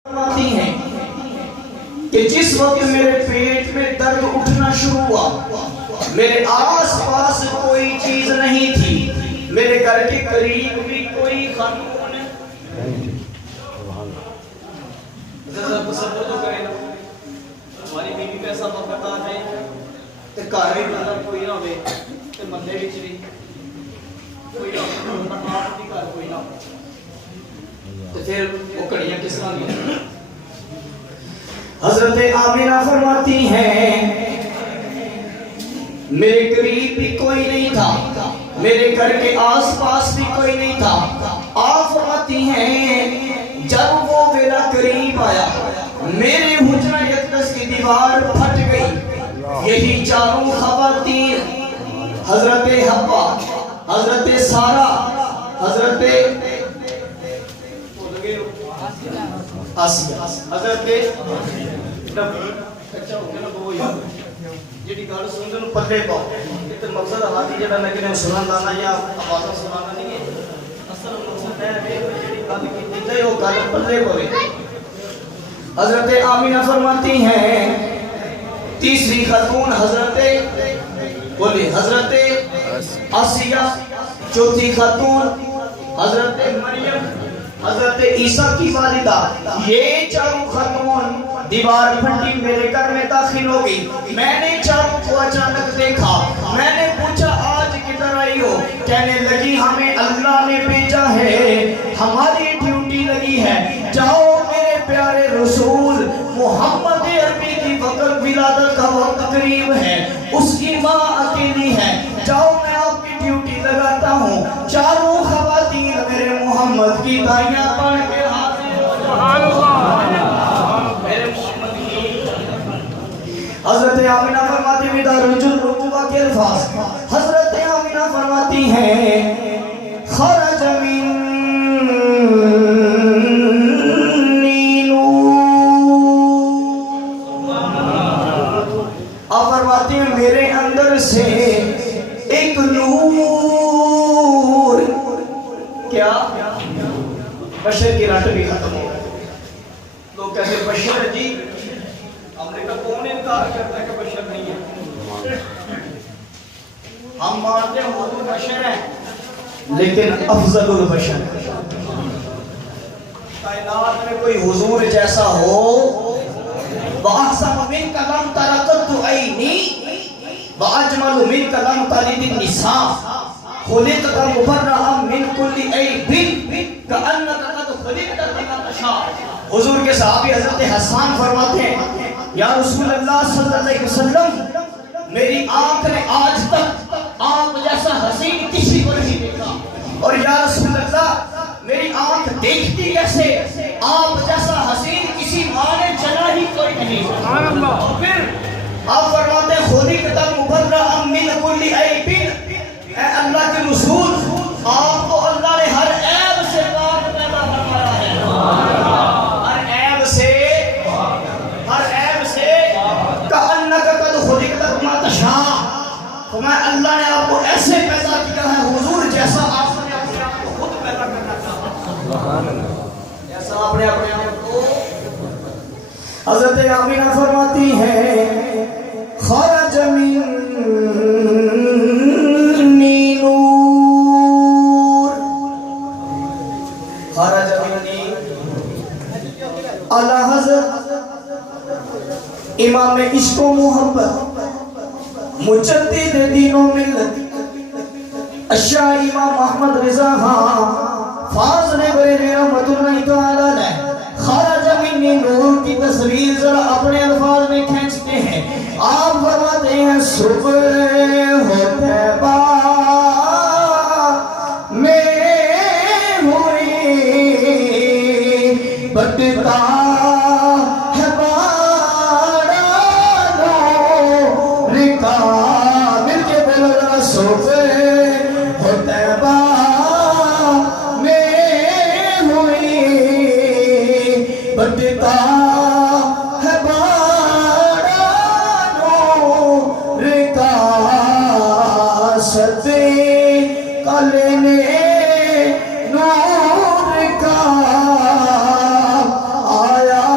فرماتی ہیں کہ جس وقت میرے پیٹ میں درد اٹھنا شروع ہوا، میرے آس پاس کوئی چیز نہیں تھی، میرے گھر کے قریب بھی کوئی خاتون ذرا تصور تو کریں ہماری بیوی پہ ایسا وقت آ جائے کہ گھر بھی اندر کوئی نہ ہوئے تو مندے وچ بھی کوئی نہ آپ بھی گھر کوئی نہ ہو تو پھر وہ کڑیاں کس طرح کی؟ حضرت آمینہ فرماتی ہیں میرے قریب بھی کوئی نہیں تھا، میرے گھر کے آس پاس بھی کوئی نہیں تھا۔ آپ فرماتی ہیں جب وہ میرا قریب آیا میرے حجرہ اقدس کی دیوار پھٹ گئی، یہی چاروں خواتین حضرت حوا، حضرت سارہ، حضرت آسیہ، حضرت اچھا ہو گیا نا وہ یاد جیڑی گل سننے نوں پلے پاؤ تے مقصد ہاتھی جڑا لگے نے سنن لانا یا آوازاں سنانا نہیں ہے، اصل مقصد ہے جیڑی گل کیتی جائے وہ گل پلے پوے۔ حضرت آمینہ فرماتی ہیں تیسری خاتون حضرت بولی حضرت آسیہ، چوتھی خاتون حضرت مریم، حضرت عیسیٰ کی والدہ، یہ چاروں خاتون دیوار پھٹی میرے گھر میں داخل ہو گئی۔ میں نے چاروں کو اچانک دیکھا، میں نے پوچھا آج کدھر آئی ہو؟ کہنے لگی ہمیں اللہ نے بھیجا ہے، ہماری ڈیوٹی لگی ہے، جاؤ میرے پیارے رسول محمد عربی کی وقت ولادت کا وقت قریب ہے، اس کی ماں اکیلی ہے، جاؤ میں آپ کی ڈیوٹی لگاتا ہوں۔ چاروں خواتین میرے محمد کی دائیاں پڑھ کے حاضر ہو میرے محمد کی۔ حضرت آمینہ فرماتی ہیں دارج الرقوبہ کے الفاظ، حضرت آمینہ فرماتی ہیں خرج منی نور، آپ فرماتی ہیں میرے اندر سے ایک نور، کیا بشر کی رٹ بھی ختم ہو گئی۔ لوگ کہتے ہیں بشر جی، ہم نے کہا کون انکار کرتا ہے کہ بشر نہیں ہے؟ ہم مانتے ہیں حضور بشر ہیں لیکن افضل البشر، کائنات میں کوئی حضور جیسا ہو وَأَحْسَنُ مِنْكَ لَمْ تَرَ قَطُّ عَيْنِي وَأَجْمَلُ مِنْكَ لَمْ تَلِدِ النِّسَاءُ خُلِقْتَ مُبَرَّأً مِنْ كُلِّ عَيْبٍ كَأَنَّكَ قَدْ خُلِقْتَ كَمَا تَشَاءُ۔ حضور کے صحابی حضرت حسان فرماتے ہیں یا رسول اللہ صلی اللہ علیہ وسلم میری آنکھ نے آج تک آپ جیسا حسین کسی کو نہیں دیکھا، اور یا رسول اللہ میری آنکھ دیکھتی کیسے آپ جیسا حسین کسی ماں نے چلا ہی کوئی نہیں۔ اور پھر آپ فرماتے ہیں خُلِقْتَ مُبَرَّأً مِنْ كُلِّ عَيْبٍ، اے اللہ کے رسول آپ کو اللہ نے ہر عیب سے پاک پیدا فرمایا ہے، ہر عیب سے، ہر عیب سے، كَأَنَّكَ قَدْ خُلِقْتَ كَمَا تَشَاءُ، فرمایا اللہ نے آپ کو ایسے پیدا کیا ہے حضور جیسا آپ نے اپنے آپ کو خود پیدا کرنا چاہتا، جیسا آپ نے اپنے آپ کو۔ حضرت آمینہ فرماتی ہیں خرج منی نور، خرج منی، اعلیٰ حضرت امام عشق و محبت مجدد دین و ملت اشاہ امام محمد رضا خان فاضل بریلوی رحمت اللہ تعالیٰ علیہ خرج منی نور کی تصویر ذرا اپنے الفاظ میں کھینچتے ہیں۔ آپ فرماتے ہیں صبح ہو طیبہ میں ہوئی بٹتا ہے بارہ نور کا، مل کے بولو ذرا صبح ہو طیبہ بٹتا ہے بارہ نور کا، صدقہ لینے نور کا آیا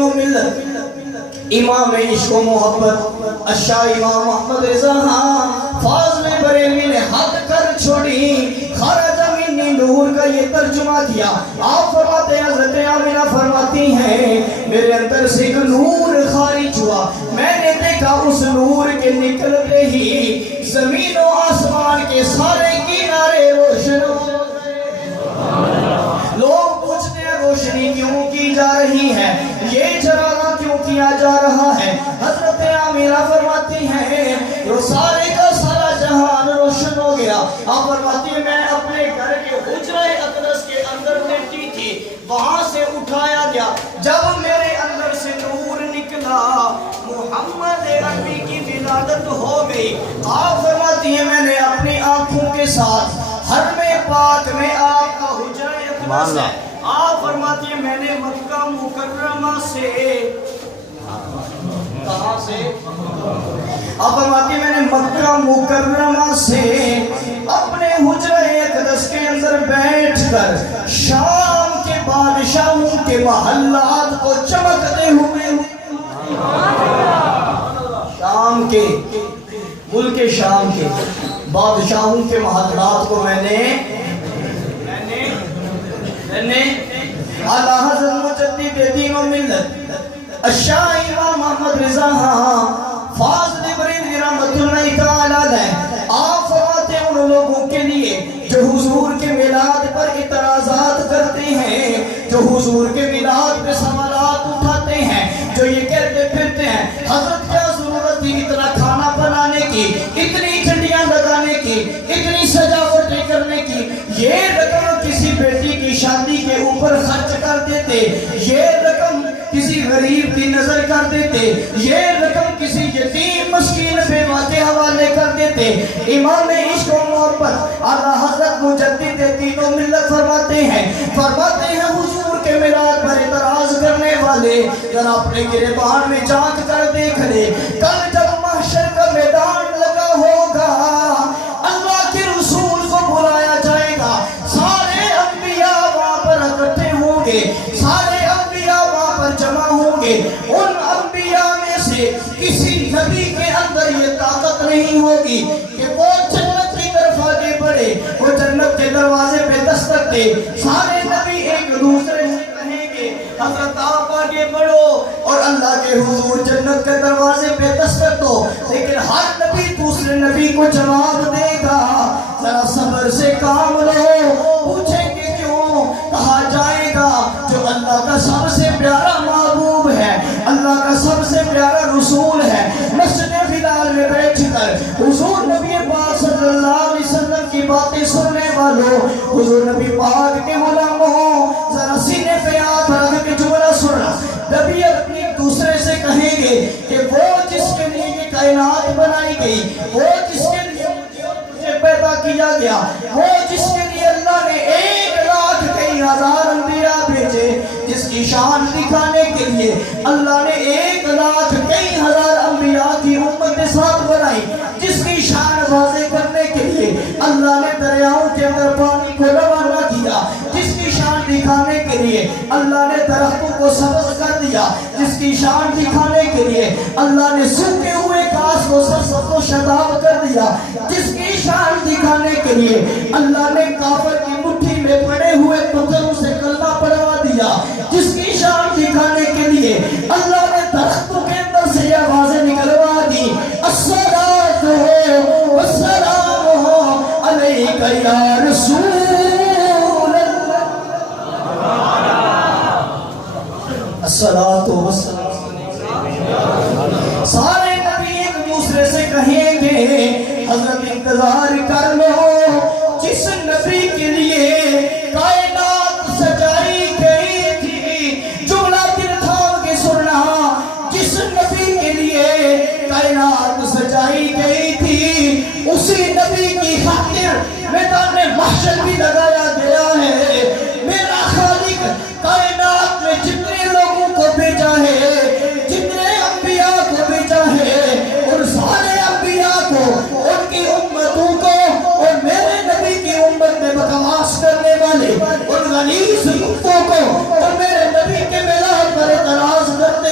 و ملت امام عشق و محبت اشاہ امام محمد رضا فاضل بریلوی نے حد کر چھوڑی خرج منی نور کا یہ ترجمہ کیا. آپ فرماتے ہیں حضرت آمنہ فرماتی ہیں میرے اندر سے ایک نور خارج ہوا, میں نے دیکھا اس نور کے نکلتے ہی زمین و آسمان کے سارے کنارے روشن ہو گئے. لوگ پوچھتے ہیں روشنی کیوں کی جا رہی ہے, یہ جلانا کیوں کیا جا رہا ہے؟ حضرت آمنہ فرماتی ہیں وہ سارے کا سارا جہان روشن ہو گیا. آپ فرماتی ہیں میں اپنے گھر کے حجرہ اقدس کے اندر لیٹی تھی, وہاں سے اٹھایا گیا, جب میرے اندر سے نور نکلا محمد عربی کی ولادت ہو گئی. آپ فرماتی ہیں میں نے اپنی آنکھوں کے ساتھ حرم پاک میں آپ کا حجرہ اقدس ہے. آپ فرماتی ہیں میں نے مکہ مکرمہ سے, کہاں سے؟ آپ فرماتی ہیں میں نے مکہ مکرمہ سے اپنے حجرہ اقدس کے اندر بیٹھ کر شام کے بادشاہوں کے محلات کو چمکتے ہوئے, شام کے ملک شام کے بادشاہوں کے محلات کو میں نے اعلیٰ حضرت مجدد دین و ملت اشاہ امام محمد رضا فاضل بریلوی رحمت اللہ تعالیٰ علیہ آپ فرماتے ہیں ان لوگوں کے لیے جو حضور کے میلاد پر اعتراضات کرتے ہیں, جو حضور کے میلاد پہ سوالات اٹھاتے ہیں, جو یہ کہتے پھرتے ہیں حضرت کیا ضرورت تھی اتنا کھانا بنانے کی, اتنی گھنٹیاں لگانے کی, اتنی سجاوٹیں کرنے کی, یہ رقم کسی بیٹی کی شادی کے اوپر خرچ کر دیتے, یہ رقم کسی غریب کی نظر کر دیتے, یہ رقم کسی یتیم مسکین بیوہ کے حوالے کر دیتے. امام عشق و محبت اعلیٰ حضرت مجدد دین و ملت فرماتے ہیں حضور کے میلاد پر اعتراض کرنے والے ذرا اپنے گریبان میں جھانک کر دیکھ لے, کل جب محشر کا میدان لگا ہوگا اللہ کے رسول کو بلایا جائے گا, سارے انبیاء وہاں پر اکٹھے ہوں گے, سارے انبیاء وہاں پر جمع ہوں گے. ان انبیاء میں سے کسی نبی کے اندر یہ طاقت نہیں ہوگی کہ وہ جنت کی طرف آگے بڑھے, وہ جنت کے دروازے پہ دستک دے. سارے نبی ایک دوسرے سے کہیں گے حضرت آپ آگے بڑھو اور اللہ کے حضور جنت کے دروازے پہ دستک دو, لیکن ہر نبی دوسرے نبی کو جواب دے گا ذرا صبر سے کام لو. پوچھیں گے کیوں؟ کہا جائے گا جو اللہ کا سب سے پیارا محبوب ہے, اللہ کا سب سے پیارا رسول ہے, مسجد بلال میں بیٹھ کر حضور نبی پاک صلی اللہ علیہ وسلم کی باتیں سننے والوں, حضور نبی پاک کے غلاموں, ذرا سینے پہ ہاتھ رکھ کے جملہ سننا. نبی اپنی دوسرے سے کہیں گے کہ وہ جس کے لیے یہ کائنات بنائی گئی, وہ جس کے لیے مجھے پیدا کیا گیا, وہ جس کے لیے اللہ نے 1,00,000 انبیاء بھیجے, جس کی شان دکھانے کے لیے اللہ نے 1,00,000 انبیاء کی امت ساتھ بنائی, جس کی شان واضح کرنے کے لیے اللہ نے دریاؤں کے اندر پانی کو روانہ کیا, جس کی شان دکھانے کے لیے اللہ نے درختوں کو سبز کر دیا, جس کی شان دکھانے کے لیے اللہ نے سوکھے ہوئے گھاس کو سرسبز و شاداب کر دیا, جس کی شان دکھانے کے لیے اللہ نے کافر کی مٹھی میں پڑے ہوئے پتھروں سے کلمہ پڑھوا دیا, جس کی شان دکھانے کے لیے اللہ نے درختوں کے اندر سے یہ آوازیں نکلوا دی, الصلاۃ والسلام علیک یا رسول اللہ, الصلاۃ والسلام. سارے نبی ایک دوسرے سے کہیں گے حضرت انتظار کر لو, جس نبی کے لیے کائنات سجائی گئی تھی, جملہ دل تھام کے سننا, جس نبی کے لیے کائنات سجائی گئی تھی اسی نبی کی خاطر میدان محشر بھی لگایا گیا ہے. میرا خالق کائنات میں جتنے لوگوں کو بھیجا ہے, جتنے انبیاء کو بھیجا ہے, ان سارے انبیاء کو, ان کی امتوں کو اور میرے نبی کی امت میں بکواس کرنے والے ان غلیظ نقطوں کو اور میرے نبی کے میلاد پر اعتراض کرنے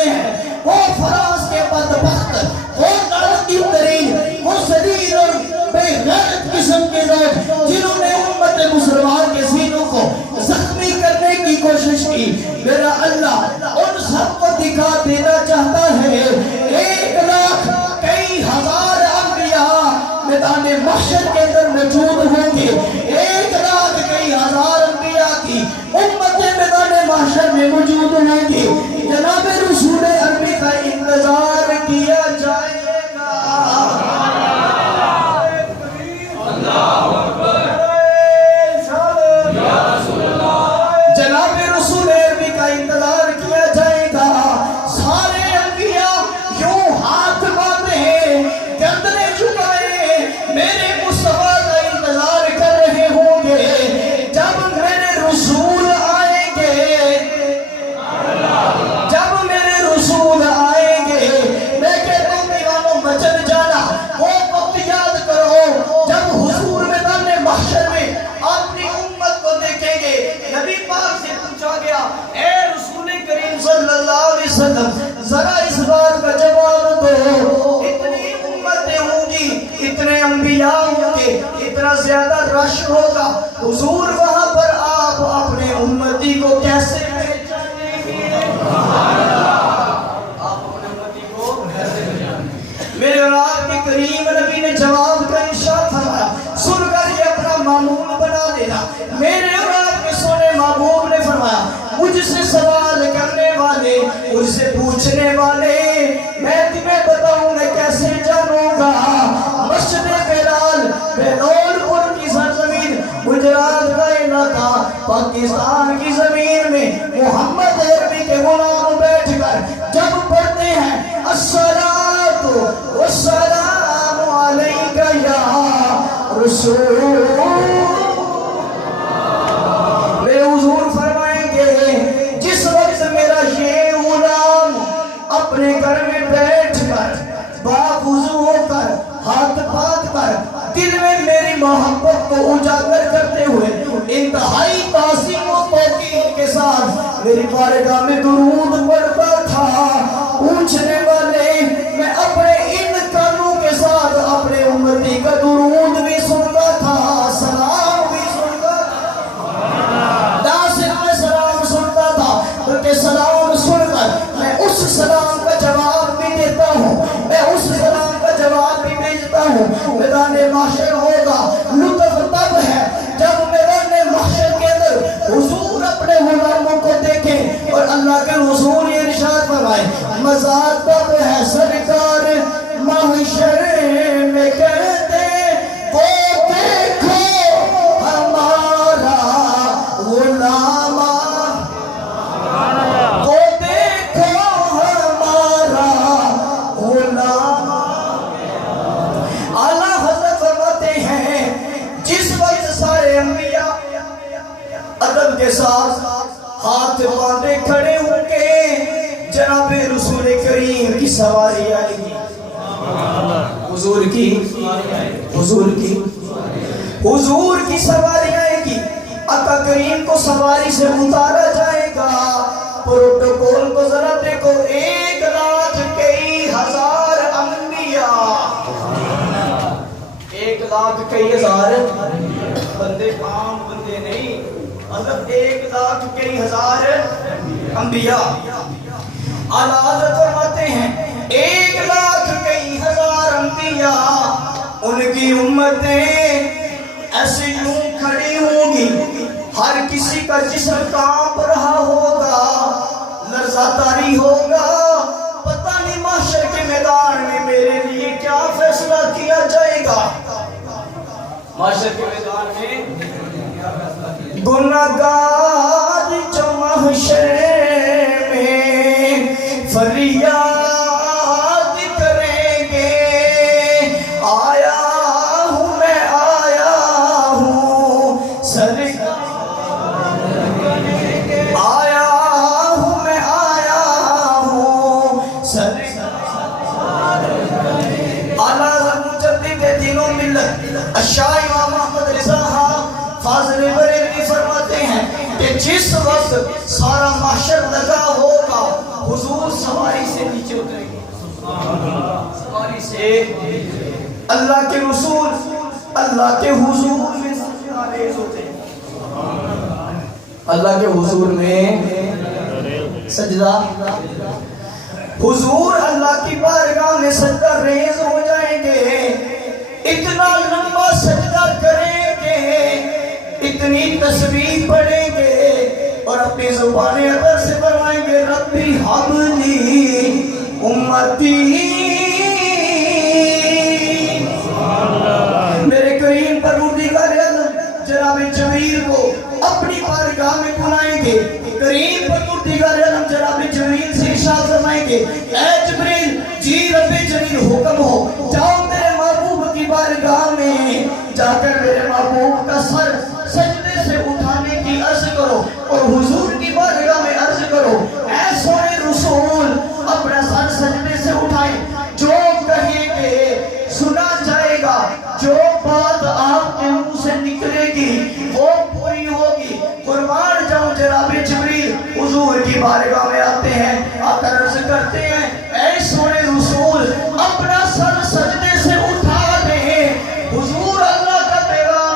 اتنا زیادہ رش ہوگا، حضور وہاں پر آپ اپنے امتی کو کیسے پہچانیں گے؟ آپ اپنے امتی کو کیسے پہچانیں گے؟ میرے اور آپ کے کریم نبی نے جواب کا ارشاد فرمایا، سن کر یہ اپنا معمول بنا دینا۔ میرے اور آپ کے سونے محبوب نے فرمایا، مجھ سے سوال کرنے والے، مجھ سے پوچھنے والے، میں تمہیں بتاؤں میں کیسے جانوں گا؟ مسجد بلال بلال پور کی سرزمین، گجرات کا علاقہ، پاکستان کی زمین میں محمد عربی کے غلام بیٹھ کر جب پڑھتے ہیں الصلاۃ والسلام علیک یا رسول، میرے حضور فرمائیں گے جس وقت میرا یہ غلام اپنے گھر میں بیٹھ کر باوضو ہو کر ہاتھ پاک کر دل میں میری محبت کو اجاگر کرتے ہوئے انتہائی تعظیم و توقیر کے ساتھ میری بارگاہ میں درود پڑھتا تھا، پوچھنے والے میں اپنے ان کانوں کے ساتھ اپنے امتی کا درود بھی سنتا تھا، سلام بھی سنتا تھا، نہ صرف میں سلام سنتا تھا بلکہ سلام سن کر میں اس سلام کا جواب بھی دیتا ہوں، میں اس سلام کا جواب بھی بھیجتا ہوں۔ میدان محشر ہوگا، لطف تب ہے جب میدان محشر کے اندر حضور اپنے غلاموں کو دیکھیں اور اللہ کے حضور یہ ارشاد فرمائے، مزہ تب ہے سرکار محشر میں کہتے وہ دیکھو ہمارا غلام، وہ دیکھو ہمارا غلام۔ اعلیٰ حضرت فرماتے ہیں جس وقت سارے انبیاء ادب کے ساتھ ہاتھ باندھے کھڑے ہوں گے، جناب رسول کریم کی سواری آئے گی، حضور کی سواری آئے گی، آقا کریم کو سواری سے اتارا جائے گا۔ پروٹوکول کو ذرا دیکھو، 1,00,000 انبیاء، 1,00,000 بندے، عام بندے نہیں، مطلب 1,00,000 انبیاء۔ اعلیٰ حضرت فرماتے ہیں 1,00,000 انبیاء، ان کی امتیں ایسے یوں کھڑی ہوں گی، ہر کسی کا جسم کانپ رہا ہوگا، لرزہ طاری ہوگا، پتہ نہیں محشر کے میدان میں میرے لیے کیا فیصلہ کیا جائے گا۔ محشر کے میدان میں گناہگار جو محشر میں فریاد کریں گے، آیا ہوں میں آیا ہوں سرکار، آیا ہوں میں آیا ہوں سرکار۔ اعلیٰ مجدد دین و ملت الشاہ امام احمد رضا فاضل بریلوی فرماتے ہیں کہ جس وقت سارا محشر لگا ہوگا، حضور سواری سے نیچے اتریں گے، سواری سے اللہ کے رسول اللہ کے حضور میں سجدہ ریز ہوتے ہیں، اللہ کے حضور میں سجدہ، حضور اللہ کی بارگاہ میں سجدہ ریز ہو جائیں گے، اتنا لمبا سجدہ کریں گے، اتنی تسبیح پڑھیں گے اور اپنی زبان ادا سے فرمائیں گے ربی حبلی امتی۔ میرے کریم پروردگار عالم جناب جبریل کو اپنی بارگاہ میں بلائیں گے، کریم پروردگار عالم جناب جبریل سے ارشاد فرمائیں گے اے جبریل جی رب جلیل حکم ہو، جاؤ میرے محبوب کی بارگاہ میں جا کر میرے محبوب کا سر سجدے سے اٹھانے کی عرض کرو اور حضور کی بارگاہ میں عرض کرو اے سونے رسول اپنا سر سجدے سے اٹھائیں، جو کہیں گے سنا جائے گا، جو بات آپ کے منہ سے نکلے گی وہ پوری ہوگی۔ قربان جاؤں جناب جبریل حضور کی بارگاہ میں آتے ہیں، آ کر عرض کرتے ہیں اے سونے رسول اپنا سر سجدے سے اٹھا دیں، حضور اللہ کا پیغام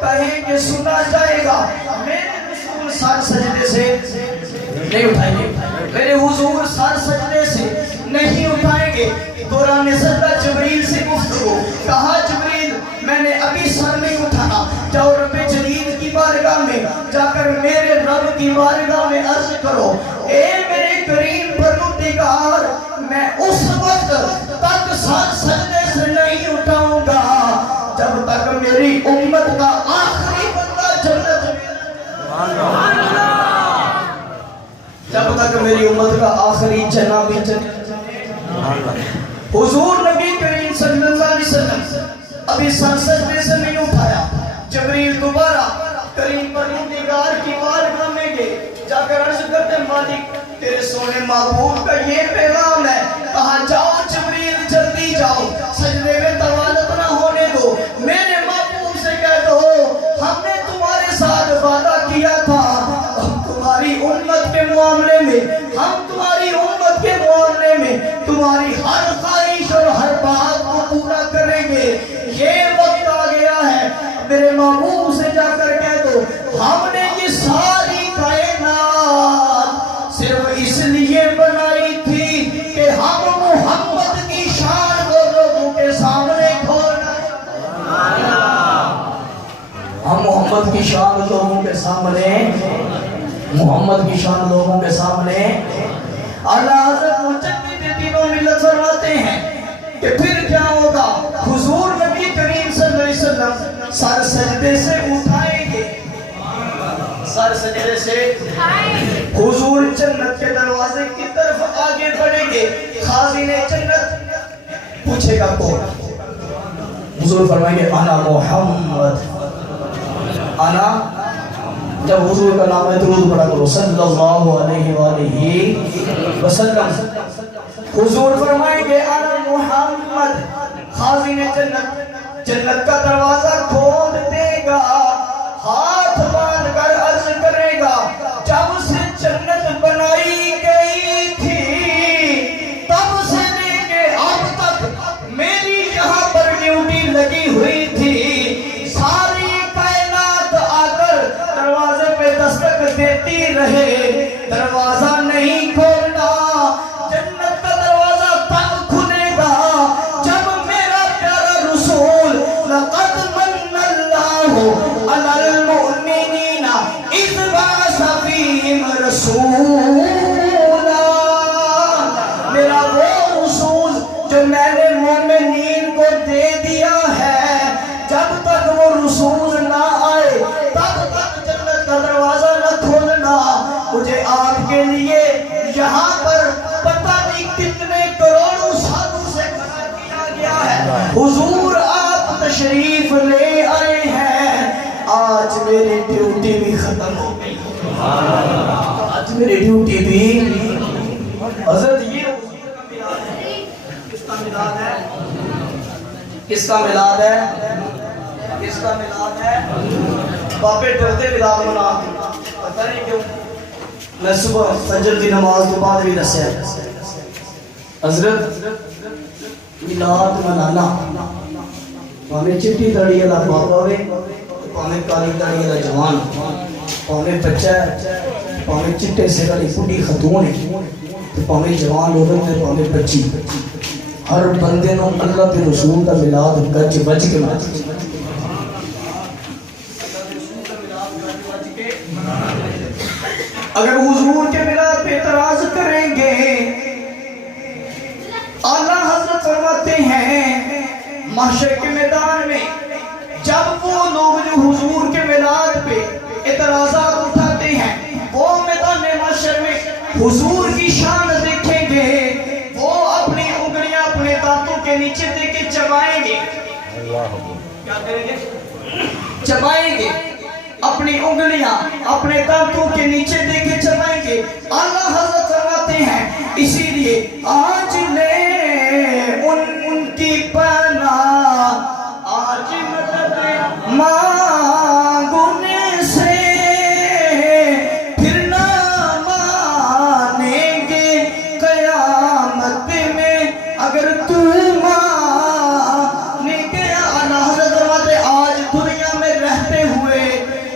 کہیں کہ سنا جائے گا، میرے رسول سر سجدے سے نہیں اٹھائیں گے، میرے حضور سر سجدے سے نہیں اٹھائیں گے۔ دوران سجدہ جبریل سے گفتگو، کہا جبریل میں نے ابھی سر نہیں اٹھانا، جاؤ رب جلیل کی بارگاہ میں جا کر میرے رب کی بارگاہ میں عرض کرو، اے میرے کریم پروردگار میں اس وقت تک سر سجدے سے نہیں اٹھاؤں گا جب تک میری امت کا آخری بندہ جنت میں، جب تک میری امت کا آخری جنہ بھی جنت۔ حضور نبی کریم صلی اللہ علیہ وسلم ابھی سر سجدے سے نہیں اٹھایا، جبریل دوبارہ کریم پروردگار کی بارگاہ میں گئے، جا کر عرض کرتے مالک تیرے سونے محبوب کا یہ پیغام ہے، کہا جاؤ جبریل جلدی جاؤ، سجدے میں طوالت نہ ہونے دو، میرے محبوب سے کہہ دو ہم نے تمہارے ساتھ وعدہ کیا تھا، تمہاری امت کے معاملے میں، ہم تمہاری امت کے معاملے میں تمہاری ہر خواہش اور ہر بات کو پورا کریں گے، یہ وقت آ گیا ہے۔ میرے محبوب سے جا کر کہہ دو ہم نے یہ ساری کائنات صرف اس لیے بنائی تھی کہ ہم محمد کی شان کو لوگوں کے سامنے کھولنا، ہم محمد کی شان لوگوں کے سامنے، محمد کی شان لوگوں کے سامنے۔ اعلیٰ حضرت مجدد دین و ملت فرماتے ہیں کہ پھر کیا ہوگا، حضور نبی کریم صلی اللہ علیہ وسلم سر سجدے سے اٹھائیں گے، سر سجدے سے حضور جنت کے دروازے کی طرف آگے بڑھیں گے، خازن جنت پوچھے گا کون، حضور فرمائیں گے انا محمد، انا، جب حضور کا نام ہے درود پڑھا کرو صلی اللہ علیہ وآلہ وسلم، حضور فرمائیں گے انا محمد، خازن جنت جنت کا دروازہ کھول دے گا، ہاتھ باندھ کر عرض کرے گا جب سے جنت بنائی گئی تھی تب سے لے کے اب تک میری یہاں پر ڈیوٹی لگی ہوئی تھی، ساری کائنات آ کر دروازے پہ دستک دیتی رہے، دروازہ نہیں کھولنا، جنت کا دروازہ تب کھلے گا جب میرا پیارا رسول لقد من اللہ علی المؤمنین اذ بعث فیہم رسولا، میرا وہ رسول جو میں نے مومنین کو دے دیا ہے، جب تک وہ رسول نہ آئے تب تک جنت کا دروازہ نہ کھولنا، مجھے آپ کے لیے یہاں پر پتہ نہیں کتنے کروڑوں سالوں سے کھڑا کیا گیا ہے، حضور آپ تشریف لے آئے ہیں، آج میری ڈیوٹی بھی ختم ہو گئی، آج میری ڈیوٹی بھی، حضرت یہ کس کا میلاد ہے، کس کا میلاد ہے، کس کا میلاد ہے، باپے ڈرتے میلاد مناتے، پتہ نہیں کیوں، میں صبح فجر کی نماز کے بعد بھی دسیا حضرت میلاد منانا پاویں چٹی داڑھی والا باپ ہوے، پاویں کالی داڑھی والا جوان، پاویں بچہ پاویں چٹے سر والی بڈھی خاتون ہے، پاویں جوان ہوے تے پاویں بچی، ہر بندے نو اللہ کے رسول کا میلاد گج بج کے منانا، اگر حضور کے میلاد پہ اعتراض کریں گے، اعلیٰ حضرت فرماتے ہیں محشر کے میدان میں جب وہ لوگ جو حضور کے میلاد پہ اعتراضات اٹھاتے ہیں وہ میدان محشر میں حضور کی شان دیکھیں گے، وہ اپنی انگلیاں اپنے دانتوں کے نیچے دے کے چبائیں گے، کیا کریں گے، چبائیں گے، اپنی انگلیاں اپنے دانتوں کے نیچے دے کے چبائیں گے۔ اعلیٰ حضرت فرماتے ہیں اسی لیے آج لے ان کی پناہ، آج مدد مانگنے سے پھر نہ مانیں گے قیامت میں، اگر تو مانے گے۔ اعلیٰ حضرت فرماتے آج دنیا میں رہتے ہوئے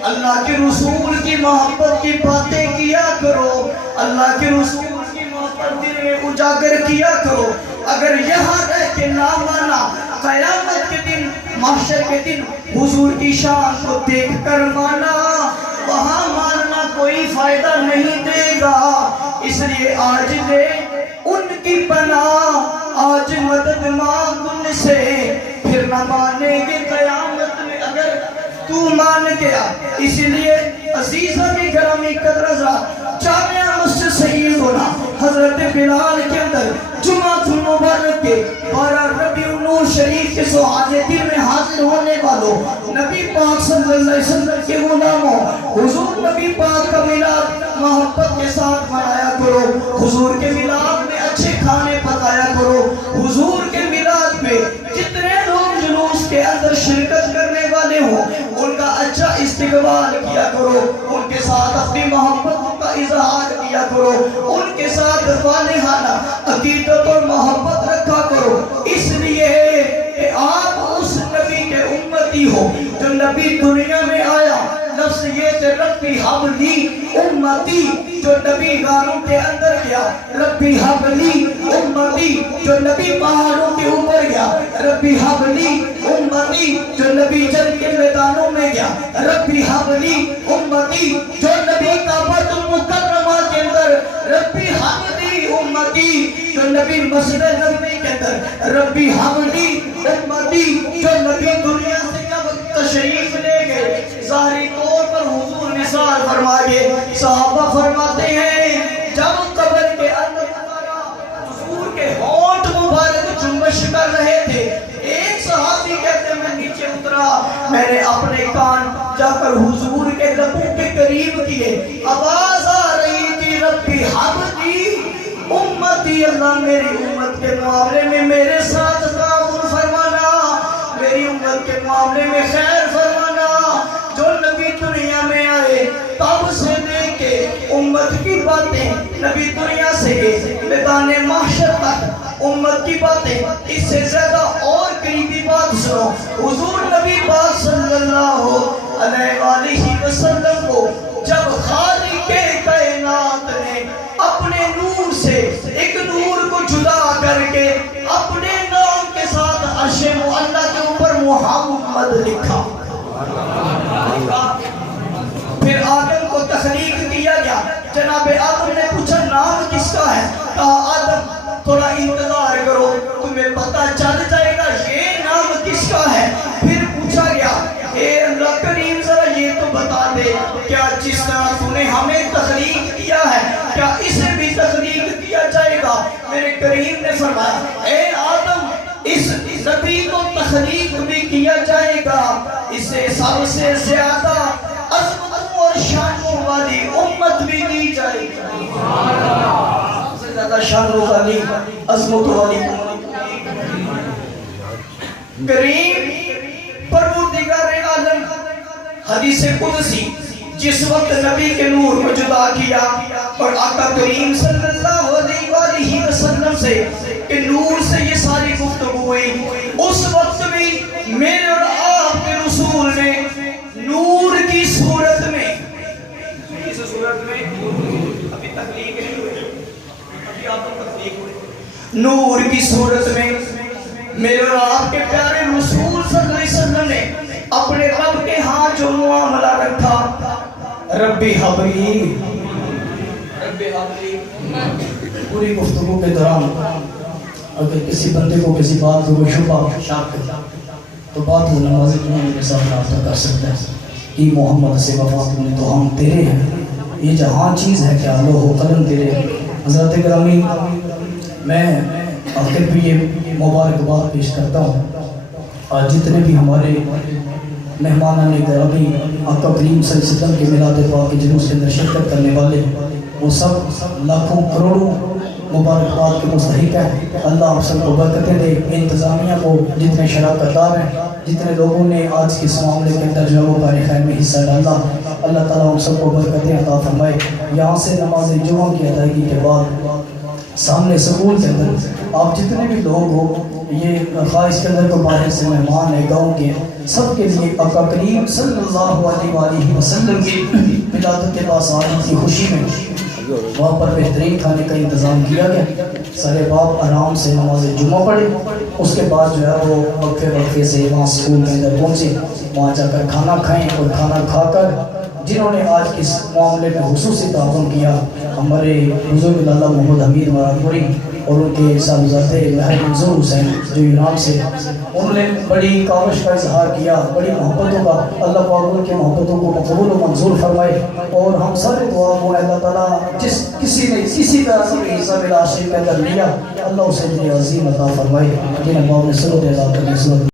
اللہ کے رسول کی محبت کی باتیں کیا کرو، اللہ کے رسول کی محبت دل میں اجاگر کیا کرو۔ اگر یہاں رہ کے نہ مانا، قیامت کے دن، محشر کے دن حضور کی شان کو دیکھ کر مانا، وہاں ماننا کوئی فائدہ نہیں دے گا۔ اس لیے آج لے ان کی پناہ، آج مدد مانگ ان سے، پھر نہ مانیں گے قیامت میں اگر تو مان گیا۔ اس لیے عزیزان گرامی قدر حضرات، جامعہ مسجد سیدنا حضرت بلال کے اندر جمعۃ المبارک کے 12 ربیع النور شریف کے سعادے دن میں حاضر ہونے والوں نبی پاک صلی اللہ علیہ وسلم کے غلاموں، حضور نبی پاک کا میلاد محبت کے ساتھ منایا کرو، حضور کے میلاد میں اچھے کھانے پکایا کرو، حضور کے میلاد میں جتنے لوگ جلوس کے اندر شرکت کرنے والے ہوں ان کا اچھا استقبال کیا کرو، ان کے ساتھ اپنی محبت کا اظہار کیا کرو، ان کے ساتھ والہانہ عقیدت اور محبت رکھا کرو، اس لیے کہ آپ اس نبی کے امتی ہو جو نبی دنیا میں آیا، لفظ یہ کہ ربی حبلی امتی، جو نبی غاروں کے اندر گیا، ربی حبلی امتی، جو نبی پہاڑوں کے اوپر گیا، ربی حبلی امتی، جو نبی جنگ کے میدانوں میں گیا، ربی حبلی امتی، جو نبی کعبۃ المکرمہ کے اندر، ربی حبلی امتی، جو نبی مسجد نبوی کے اندر، ربی حبلی امتی، جو نبی دنیا سے جب تشریف لے گئے، ظاہری طور پر حضور نثار فرمائے، صحابہ فرماتے ہیں جب قبر کے اندر حضور کے ہونٹ مبارک جنبش کر رہے تھے، ایک صحابی کہتے ہیں میں نیچے اترا، میں نے اپنے کان جا کر حضور کے لبوں کے قریب کیے، آواز آ رہی تھی ربی حبلی امتی، اللہ میری امت کے معاملے میں میرے ساتھ تعاون فرمانا، میری امت کے معاملے میں خیر فرمانا، جو نبی دنیا میں آئے تب سے لے کے امت کی باتیں، نبی دنیا سے میدان محشر تک امت کی باتیں، اس سے زیادہ اور قریبی بات سنو، حضور نبی پاک صلی اللہ علیہ وآلہ وسلم کو جب خالق کائنات نے اپنے نور سے ایک نور کو جدا کر کے اپنے نام کے ساتھ عرش معلی کے اوپر محمد لکھا، پھر آدم کو تخلیق کیا گیا، جناب آدم نے پوچھا نام کس کا ہے؟ کہا آدم تھوڑا انتظار کرو تمہیں پتہ چل جائے گا یہ نام کس کا ہے۔ پھر پوچھا گیا اے اللہ کریم ذرا یہ تو بتا دے کیا جس طرح تو نے ہمیں تخلیق کیا ہے کیا اسے بھی تخلیق کیا جائے گا؟ میرے کریم نے فرمایا اے آدم اس نبی کو تخلیق بھی کیا جائے گا، اسے سب سے زیادہ عظمتوں اور شانوں والی امت بھی دی جائے گی، سب سے زیادہ شانوں والی عظمتوں والی کریم پروردگار عالم۔ حدیث قدسی جس وقت نبی کے نور کو جدا کیا اور آقا کریم صلی اللہ علیہ وآلہ وسلم سے کہ نور سے یہ ساری گفتگو ہوئی، اس وقت بھی میرے اور آپ کے رسول نے نور کی صورت میں، اس صورت میں ابھی تخلیق نہیں ہوئی، ابھی آپ کو تخلیق ہوئی، نور کی صورت میں میرے اور آپ کے پیارے رسول صلی اللہ علیہ وسلم نے اپنے رب کے ہاں جو معاملہ رکھا ربی حبلی، ربی حبلی۔ پوری گفتگو کے دوران اگر کسی بندے کو کسی بات کو شبہ شک تو بات نماز امام کے ساتھ رابطہ کر سکتا ہے کہ محمد سے وفات میں تو ہم تیرے ہیں، یہ جہاں چیز ہے کیا لوح و قلم تیرے۔ حضرت گرامی میں آخر بھی یہ مبارکباد پیش کرتا ہوں، اور جتنے بھی ہمارے مہمانان گرامی آقا کریم صلی اللہ علیہ وسلم کے میلاد پاک کے جلوس کے اندر شرکت کرنے والے وہ سب لاکھوں کروڑوں مبارکباد کے مستحق ہیں، اللہ آپ سب کو برکتیں دے۔ انتظامیہ کو جتنے شراکت دار ہیں، جتنے لوگوں نے آج کے اس معاملے کے اندر جو ہے وہ کار خیر میں حصہ ڈالا، اللہ تعالیٰ ہم سب کو برکتیں عطا فرمائے۔ یہاں سے نماز جمعہ کی ادائیگی کے بعد سامنے سکول کے اندر آپ جتنے بھی لوگ ہو، یہ خواہش کے اندر کو باہر سے مہمان ہیں، گاؤں کے سب کے لیے آقا کریم صلی اللہ علیہ وآلہ وسلم کی ولادت باصادق کی خوشی میں وہاں پر بہترین کھانے کا انتظام کیا گیا. سارے باپ آرام سے نماز جمعہ پڑھے, اس کے بعد جو ہے وہ وقفے سے وہاں اسکول کے اندر پہنچے, وہاں جا کر کھانا کھائیں, اور کھانا کھا کر جنہوں نے آج اس معاملے میں خصوصی تعاون کیا, ہمارے بزرگ لالا محمد حمید مراد پوری اور ان کے صاحبزادے مہر منظور حسین جو ایران سے, انہوں نے بڑی کاوش کا اظہار کیا, بڑی محبتوں کا. اللہ پاک ان کے محبتوں کو مقبول و منظور فرمائے, اور ہم سارے دعا کو اللہ تعالیٰ جس کسی نے کسی طرح سے حصہ ملا عاشق کے اندر لیا, اللہ اسے عظیم عطا فرمائے. جن اباؤ نے سنت ادا کرنے سنت